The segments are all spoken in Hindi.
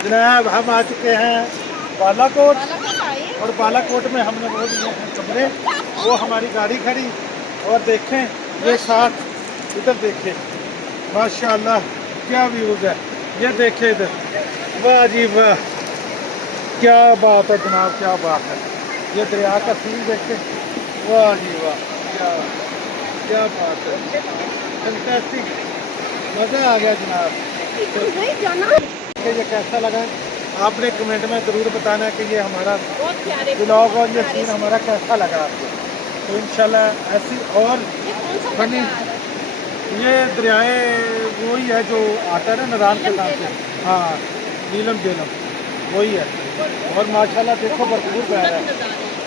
जनाब हम आ चुके हैं बालाकोट। और बालाकोट में हमने वो लिए हैं कमरे, वो हमारी गाड़ी खड़ी। और देखें ये साथ इधर देखें, माशाल्लाह क्या व्यूज़ है। ये देखें इधर, वाह जी वाह, क्या बात है जनाब, क्या बात है। ये दरिया का सीन देखें, वाह जी वाह, क्या क्या बात है, फैंटास्टिक, मज़ा आ गया जनाब। कि ये कैसा लगा आपने कमेंट में ज़रूर बताना है कि ये हमारा ब्लॉग और ये सीन हमारा कैसा लगा आपको। तो इंशाल्लाह ऐसी और बनी, ये दरियाए वही है जो आता है ना नारायण के नाम से, हाँ नीलम झेलम वही है। और माशाल्लाह देखो भरपूर बह रहा है।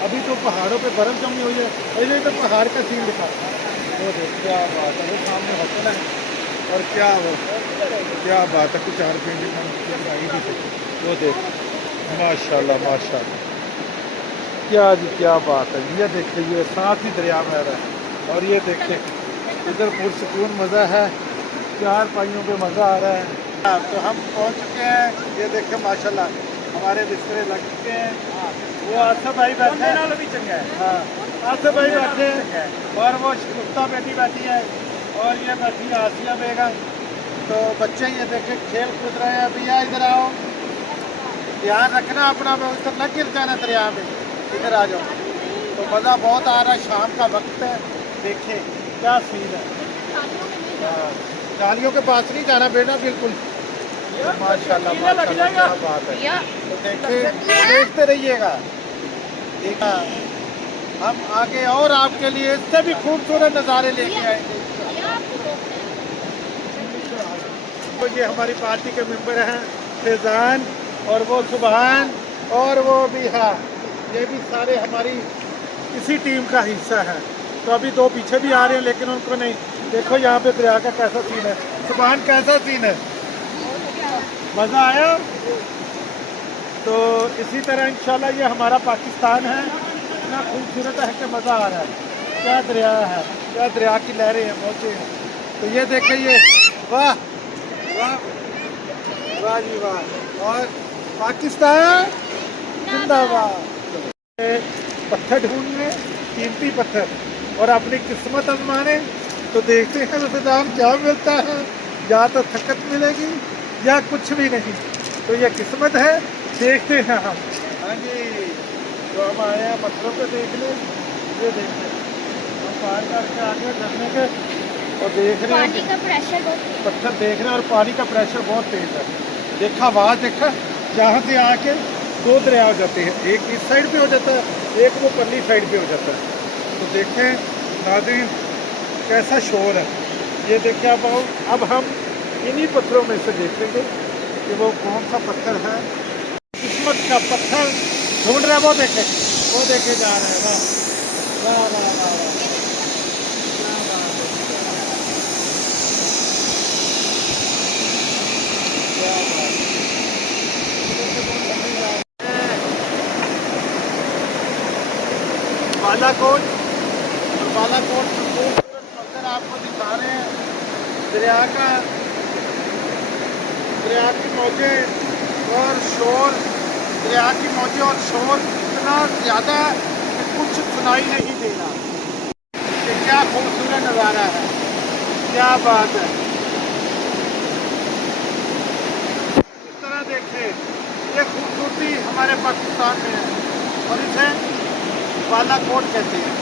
अभी तो पहाड़ों पे बर्फ़ जमी हुई है, पहले तो पहाड़ का सीन दिखा। वो देख क्या बात है, वो सामने होटल है और क्या बात है, कुछ और पेंटिंग आई भी थी। वो देख माशाल्लाह माशाल्लाह, क्या जी क्या बात है। ये देखिए ये साथ ही दरिया बह रहा है। और ये देखिए इधर पुरसकून मज़ा है, चार पाइयों पे मज़ा आ रहा है। तो हम पहुंच चुके हैं, ये देखें माशाल्लाह हमारे बिस्तरे लग चुके हैं। वो आसफ भाई बैठे हैं भी चंगा है, हाँ आसफ भाई बैठे हैं और वो गुप्ता बेटी बैठी है और ये बैठी है आसिया बेगम। तो बच्चे ये देखें खेल कूद रहे हैं। भैया इधर आओ, ध्यान रखना अपना, उधर लग गिर जाना दरिया में, इधर आ जाओ। तो मज़ा बहुत आ रहा है, शाम का वक्त है, देखें क्या सीन है। जालियों के पास नहीं जाना बेटा बिल्कुल। माशाल्लाह माशाल्लाह क्या बात है। तो देखते रहिएगा, देखा हम आगे और आपके लिए इससे भी खूबसूरत नज़ारे लेके आएंगे। तो ये हमारी पार्टी के मेंबर हैं फैज़ान और वो सुबहान और वो भी, हाँ ये भी सारे हमारी इसी टीम का हिस्सा है। तो अभी दो पीछे भी आ रहे हैं लेकिन उनको नहीं। देखो यहाँ पे दरिया का कैसा सीन है। सुबहान कैसा सीन है, मज़ा आया। तो इसी तरह इंशाल्लाह ये हमारा पाकिस्तान है, इतना खूबसूरत है कि मज़ा आ रहा है। क्या दरिया है, क्या दरिया की लहरें हैं, पहुँचे हैं। तो ये देखें ये, वाह वाह वाह जी वाह, और पाकिस्तान जिंदाबाद। पत्थर ढूंढने, कीमती पत्थर और अपनी किस्मत आजमाने। तो देखते हैं इंतजाम क्या मिलता है, या तो थकत मिलेगी या कुछ भी नहीं। तो ये किस्मत है, देखते हैं हम। हाँ जी, तो हम आए हैं पत्थरों को देखने। ये देखते हैं हम पार करके आगे झरने के और देख रहे हैं कि पत्थर देख रहे हैं और पानी का प्रेशर बहुत तेज़ है। देखा आवाज़, देखा यहाँ से आके दो दरिया हो जाते हैं, एक इस साइड पे हो जाता है, एक वो परली साइड पे हो जाता है। तो देखें नाज़रीन कैसा शोर है। ये देखें अब हम इन्हीं पत्थरों में से देखेंगे कि वो कौन सा पत्थर है। किस्मत का पत्थर ढूंढ रहा है, वो देखे जा रहे हैं। वाह वाह वाह वाह वाह, क्या बात है, क्या बात है। बालाकोट और बालाकोट का खूबसूरत मंजर आपको दिखा रहे हैं। दरिया का, दरिया की मौजें और शोर, दरिया की मौजें और शोर इतना ज़्यादा है कि कुछ सुनाई नहीं दे रहा। कि क्या खूबसूरत नज़ारा है, क्या बात है। इस तरह देखें ये खूबसूरती हमारे पाकिस्तान में है और इसे बालाकोट कहते हैं।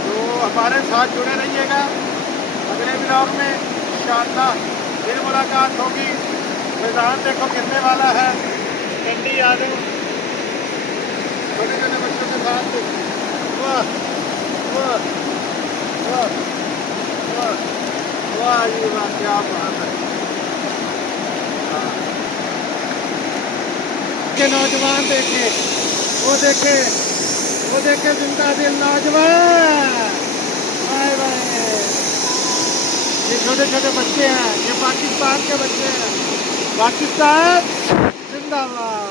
तो हमारे साथ जुड़े रहिएगा, अगले ब्लॉग में इंशाअल्लाह फिर मुलाकात होगी। फैज़ान देखो कितने वाला है, कैंडी यादव छोटे छोटे बच्चों के साथ। वाह वाह वाह वाह वाह ये वाह, क्या बात है। के नौजवान देखे, वो देखे जिंदा दिल नौजवान। बाय बाय, ये छोटे छोटे बच्चे हैं, ये पाकिस्तान के बच्चे हैं। पाकिस्तान जिंदाबाद।